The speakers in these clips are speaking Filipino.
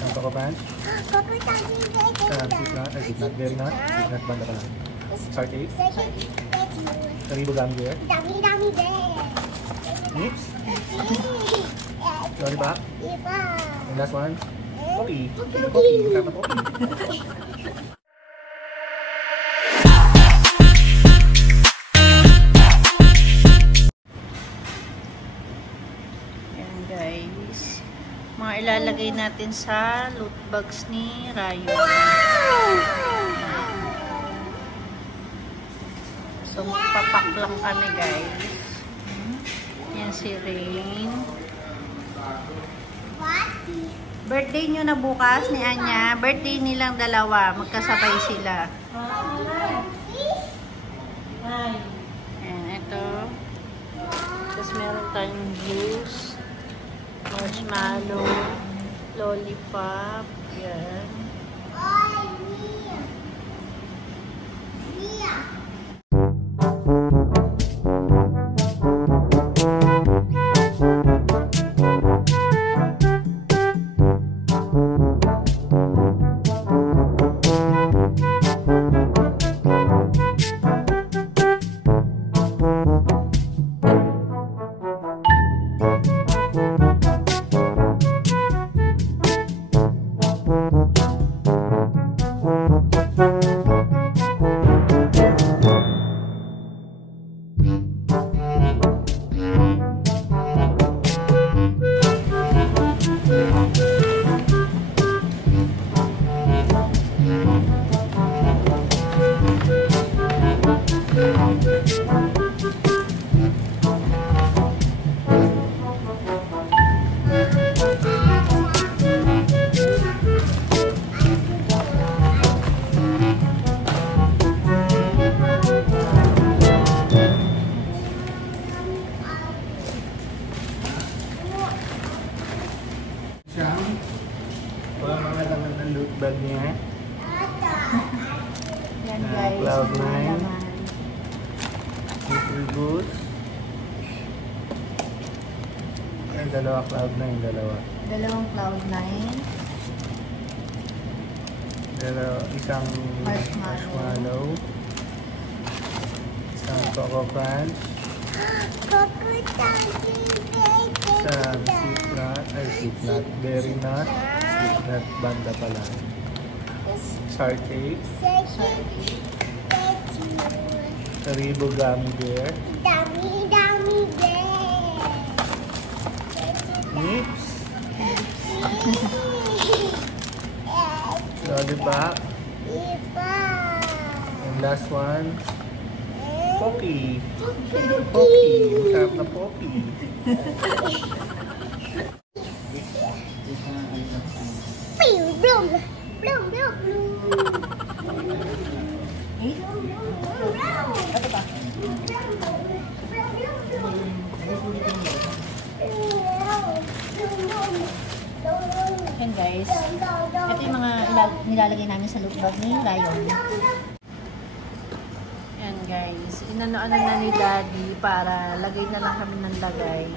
Isang Coco Punch. Isang Sweet Nut, Berry Nut, Sweet Nut Banda pa lang. Star Cake. Haribo Gummy Bear. Nips. Lollipop. And last one. Poppy. Poppy. Masarap na Poppy. Ayan guys. Mga ilalagay natin sa loot bags ni Rayo. So, papak lang kami guys. Yan si Rain. Birthday nyo na bukas ni Anya. Birthday nilang dalawa. Magkasabay sila. Ayan, ito. Tapos meron tayong juice. Marshmallow. Lollipop. Yan. Wala mga laman ng loot bag niya. Yan guys. Cloud9. Naman. Super good. Ay, dalawa Cloud9, dalawa. Dalawang Cloud9. Isang marshmallow. Isang Coco Punch. Isang Sweet Nut, Berry Nut, Sweet Nut Banda pa lang. Star Cake. Haribo Gummy Bear. Nips. Lollipop. And last one. Poppy. Poppy. Masarap na Poppy. Yan guys. Ito yung mga nilalagay namin sa loot bag ni Lion. Yan guys. Inano-ano na ni Daddy para lagay na lang kami ng lagay.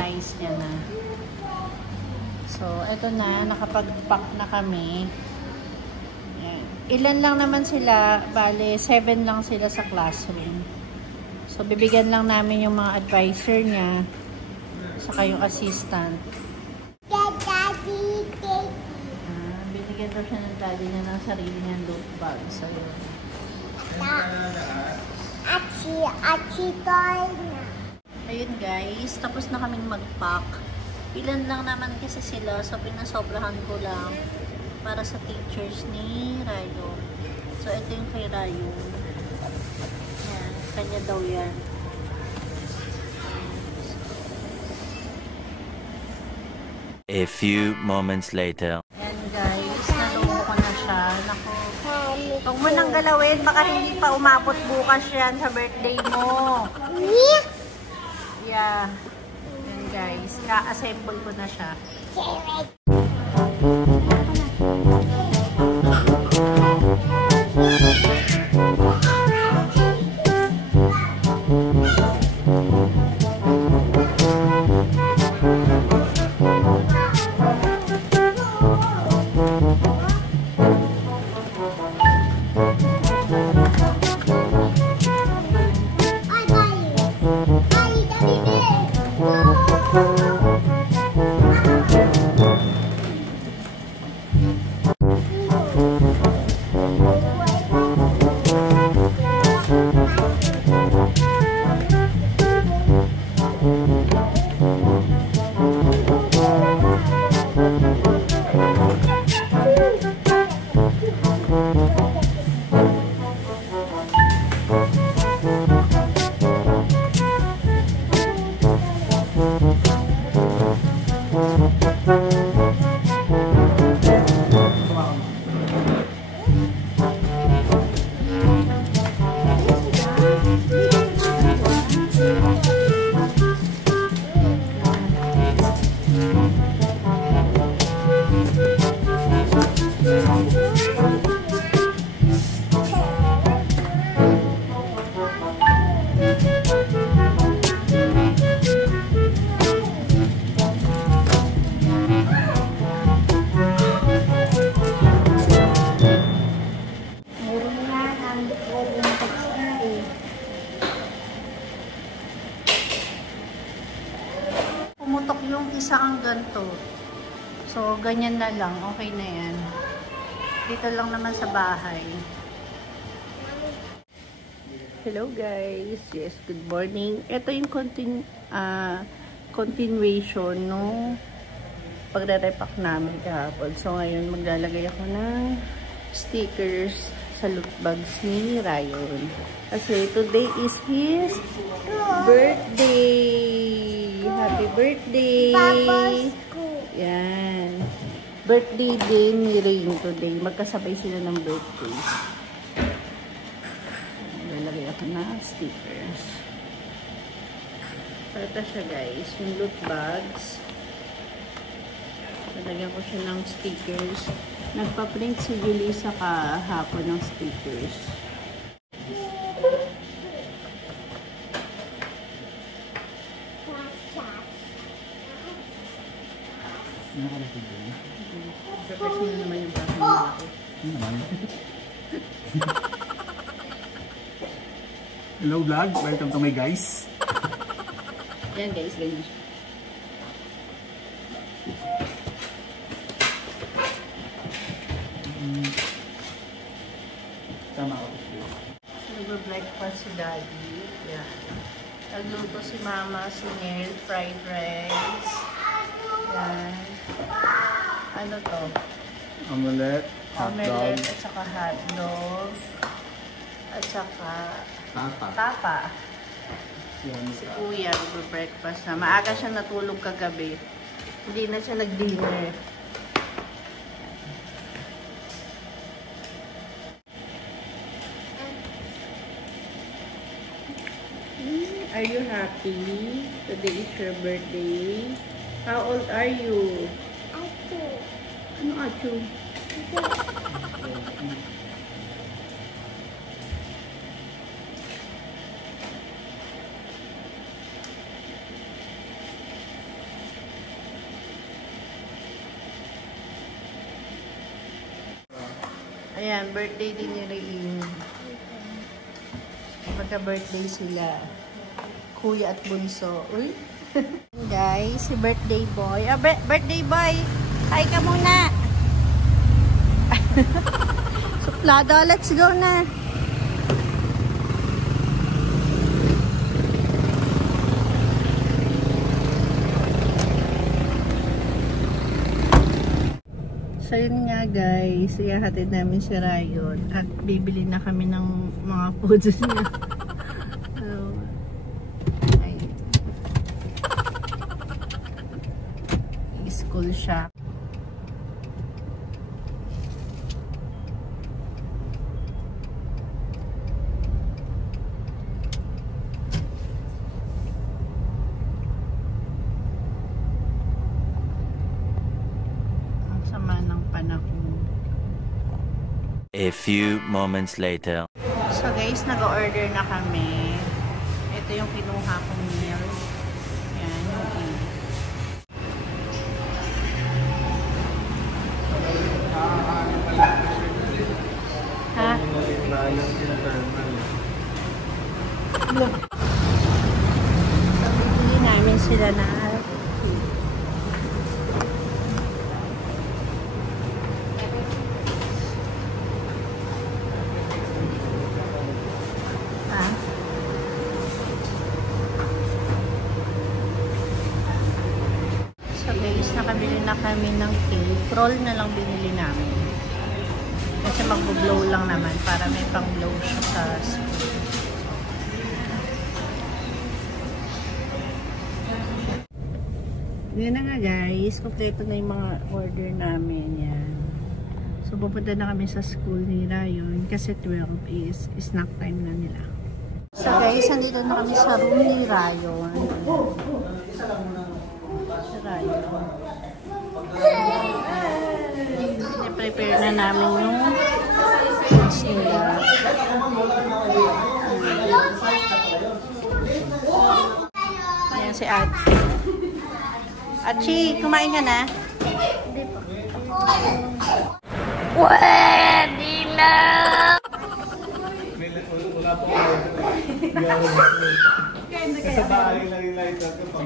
Nice niya na. So, ito na. Nakapag-pack na kami. Yan. Ilan lang naman sila. Bale, 7 lang sila sa classroom. So, bibigyan lang namin yung mga advisor niya. Saka yung assistant. Binigyan daw siya ng daddy niya ng sarili niyang loot bag. So, yun. Ayun guys, tapos na kaming mag-pack. Ilan lang naman kasi sila, so pinasobrahan ko lang para sa teachers ni Rayo. So, ito yung kay Rayo. Yan, kanya daw yan. A few moments later. Yan guys, naluho ko na siya. Naku, huwag mo nang galawin, baka hindi pa umabot bukas yan sa birthday mo. Yeah. Yan guys, ka-assemble ko na siya. So, ganyan na lang. Okay na yan. Dito lang naman sa bahay. Hello guys. Yes, good morning. Ito yung continuation no pagre-repack namin kahapon. So, ngayon maglalagay ako ng stickers sa loot bags ni Ryan. Kasi today is his birthday. Happy birthday! Yan. Birthday day ni Rain today. Magkasabay sila ng birthday. Lalagay ako na stickers. So, ito siya guys. Yung loot bags. Lalagyan ko siya ng stickers. Nagpa-print si Julissa kahapon ng stickers. Nakakalapit din. Surprise mo na naman yung pasok na ako. Ano naman? Hello vlog, welcome to my guys. Yan guys, ganyan siya. Tama ako. Nagbe-breakfast si Daddy. Yan. Nagluto si Mama, sinil, fried rice. Yan. Ano to? Omelette, hotdog, Omelette, at saka hotdog. At saka tata. tapa. Yan. Si Kuya, nagbe-breakfast na. Maaga siya natulog kagabi. Hindi na siya nag-dinner. Are you happy? Today is your birthday. How old are you? Ano achu? Ayan, birthday din ni Rain. Magka-birthday sila. Kuya at bunso. Uy! Guys, si birthday boy. Birthday boy! Hi ka muna! Suplado, let's go na! So yun nga guys, ihahatid namin si Ryan at bibili na kami ng mga foods niya. So, ayun. School shop. A few moments later. So guys, nag-order na kami. Ito yung kinuha kong meal. Yan, yung ha? So, bibili namin sila na nakabili na kami ng cake. Roll na lang binili namin. Kasi mag-blow lang naman para may pang-blow siya sa spoon. Yan na nga guys. Kompleto na yung mga order namin. Yan. So pupunta na kami sa school ni Ryan kasi 12 is snack time na nila. So guys, nandito na kami sa room ni Ryan. Si Ryan. I-prepare na namin yung foods nila. Ayan si Achi. Achi, kumain ka na? Hindi po. Pwede na! Sa bahay lang yung light ako.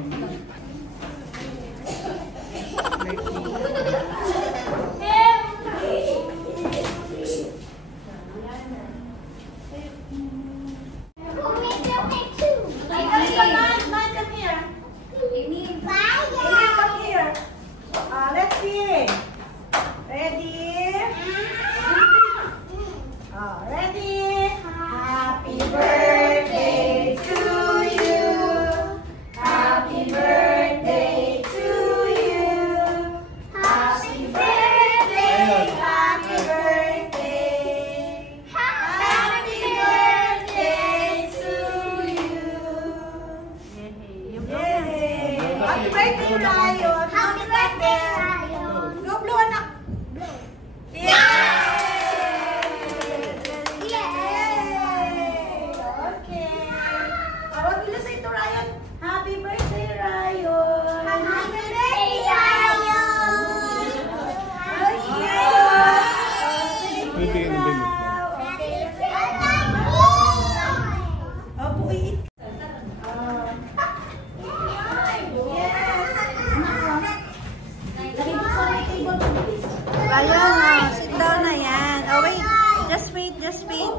Ryan, sit down na yan. Oh, wait. Just wait,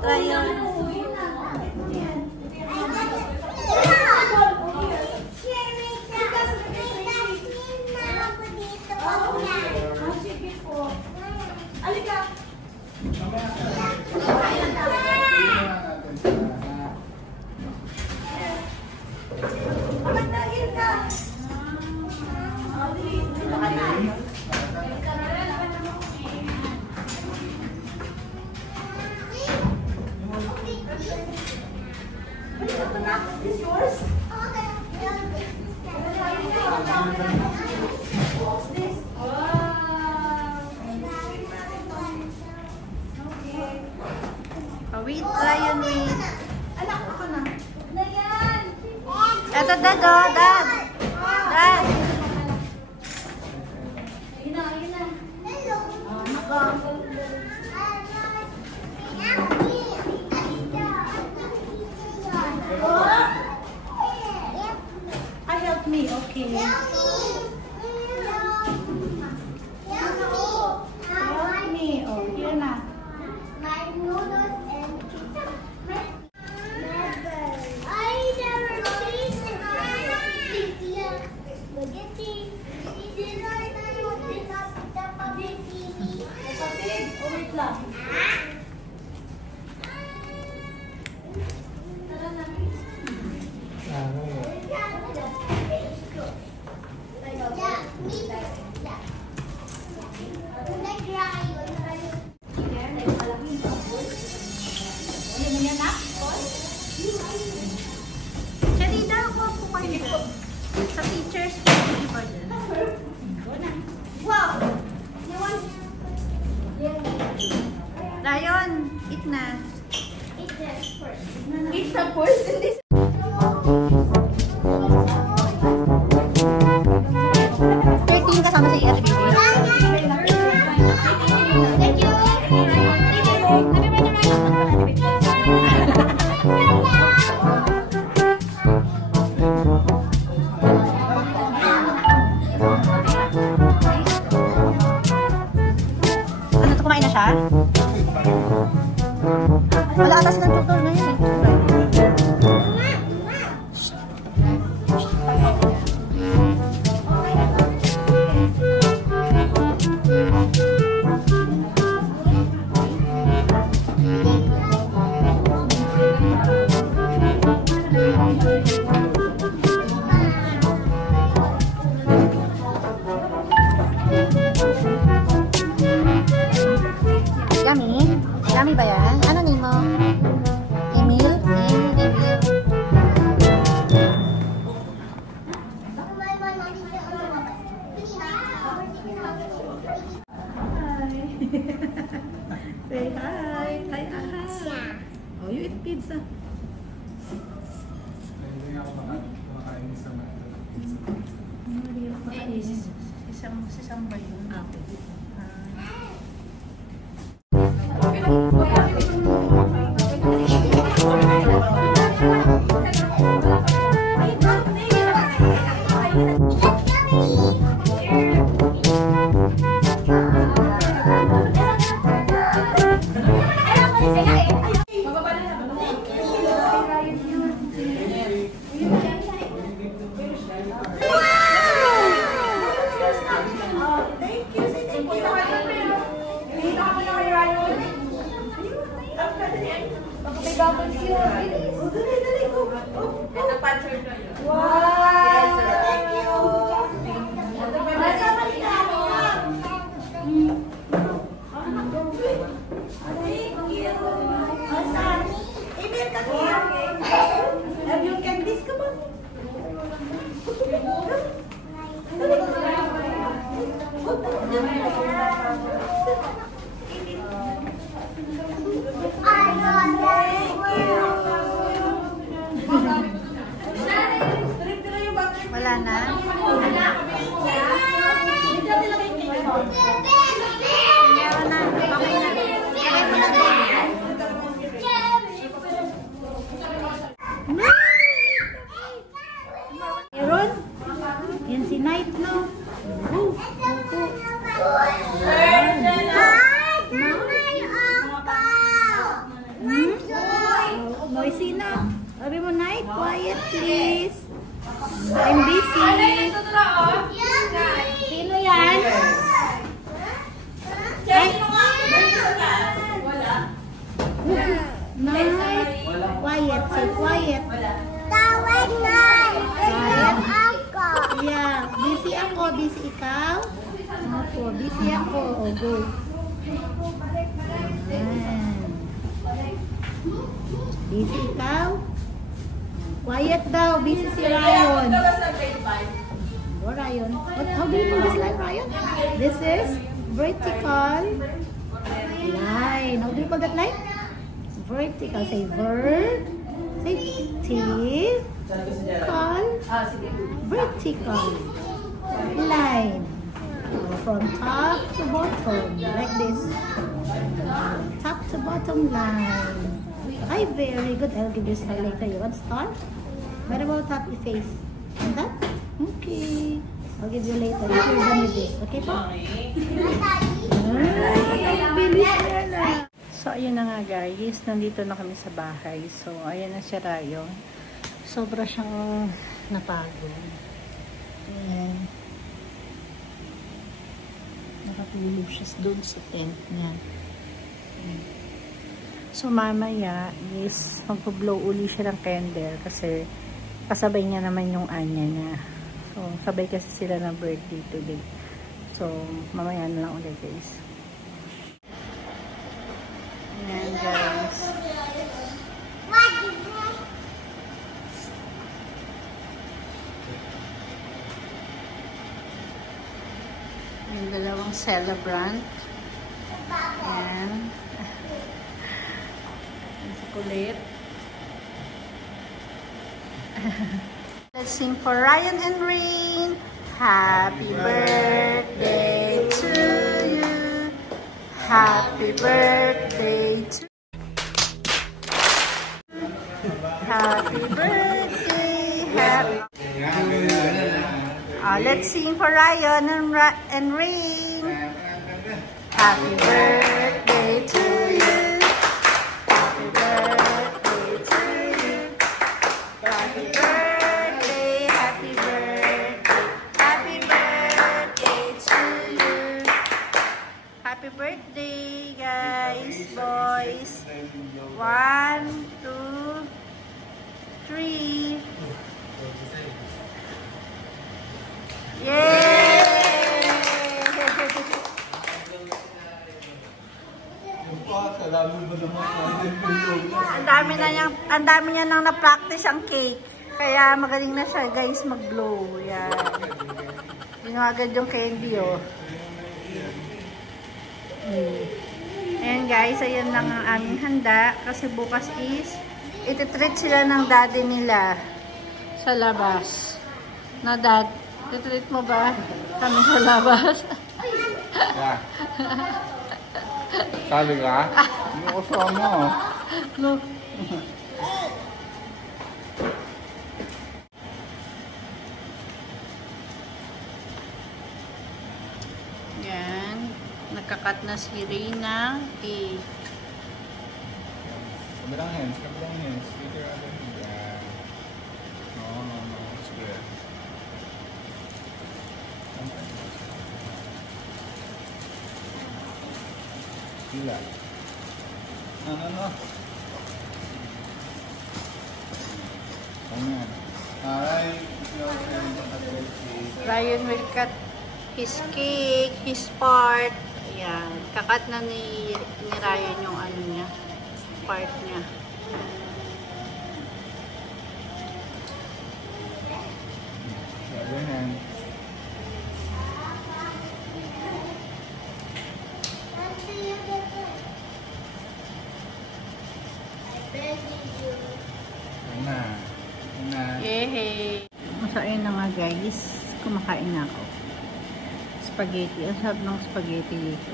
Ryan. Is yours? What's this? Oh, wait, Ryan, wait. Anak, ako na. Eto, Dad, oh, Dad. Dad. Help me, okay. Help me. Oh, here na. My noodles and pizza. I never seen spaghetti. Did I know this up the public TV? Kapatid, oh, wait lang. Charita, ako po kayo. Sa teachers, pwede ba dyan? Wow! Ryan, eat na. Eat the first in this. Kasama si Ate Baby. Thank you. Ano to, kumain na siya? Wala atas ng tutor ngayon eh. Yummy? Yummy ba yan? Ano name mo? Emil? Emil? Say hi. Hi, aha. Oh, you eat pizza. Isang ba yun? Wala na? Meron na. Okay na. Lagay mo na doon. Meron? Yan si Night, no? Oh, Noisy na. Sabi mo, night, quiet please. I'm busy. Sino yan? Night, quiet. Say quiet. Yeah, busy ako. Busy ikaw? Opo, busy ako. O, go. Busy ikaw? Quiet daw. Busy si Ryan. Go, Ryan. How do you do this line, Ryan? This is vertical line. How do you call that line? Vertical. Say vert. Say vertical line. From top to bottom. Like this. Top to bottom line. Ay, very good. I'll give you a star later. You want star? What about happy face? Want that? Okay. I'll give you later if you're done with this. Okay po? Ay, bilis na. So, ayun na nga guys. Nandito na kami sa bahay. So, ayan na si Rayo. Sobra siyang napagod. Ayan. Nakatulog siya doon sa tent niya. So, mamaya is magpo-blow uli siya ng candle kasi kasabay niya naman yung anya niya. So, sabay kasi sila ng birthday today. So, mamaya na lang ulit guys. Ayan guys. Yung dalawang celebrant. Ayan. Kulit. Let's sing for Ryan and Rain. Happy birthday to you. Happy birthday to you. Happy birthday. Let's sing for Ryan and Rain. Happy birthday to you. Happy birthday, guys, boys. 1, 2, 3. Yay! Ang dami niya nang na-practice ang cake. Kaya magaling na siya, guys, mag-blow. Yan. Yun agad yung candy, oh. Ayan guys, ayan lang ang aming handa kasi bukas is ititreat sila ng daddy nila sa labas. Na dad, ititreat mo ba kami sa labas? Sali ka? Hindi ko sama. Look. Nagkakat na si Reyna. Kabilang hands. With your other hand. Yeah. No. It's good. Sila. No. Ayan. Ryan will cut his cake, his part. Ayan. Kakat na ni Ryan yung ano niya, part niya. Other hand. Yehey! So, ayun na nga guys. Kumakain na ako. Spaghetti. Ang sarap ng spaghetti dito.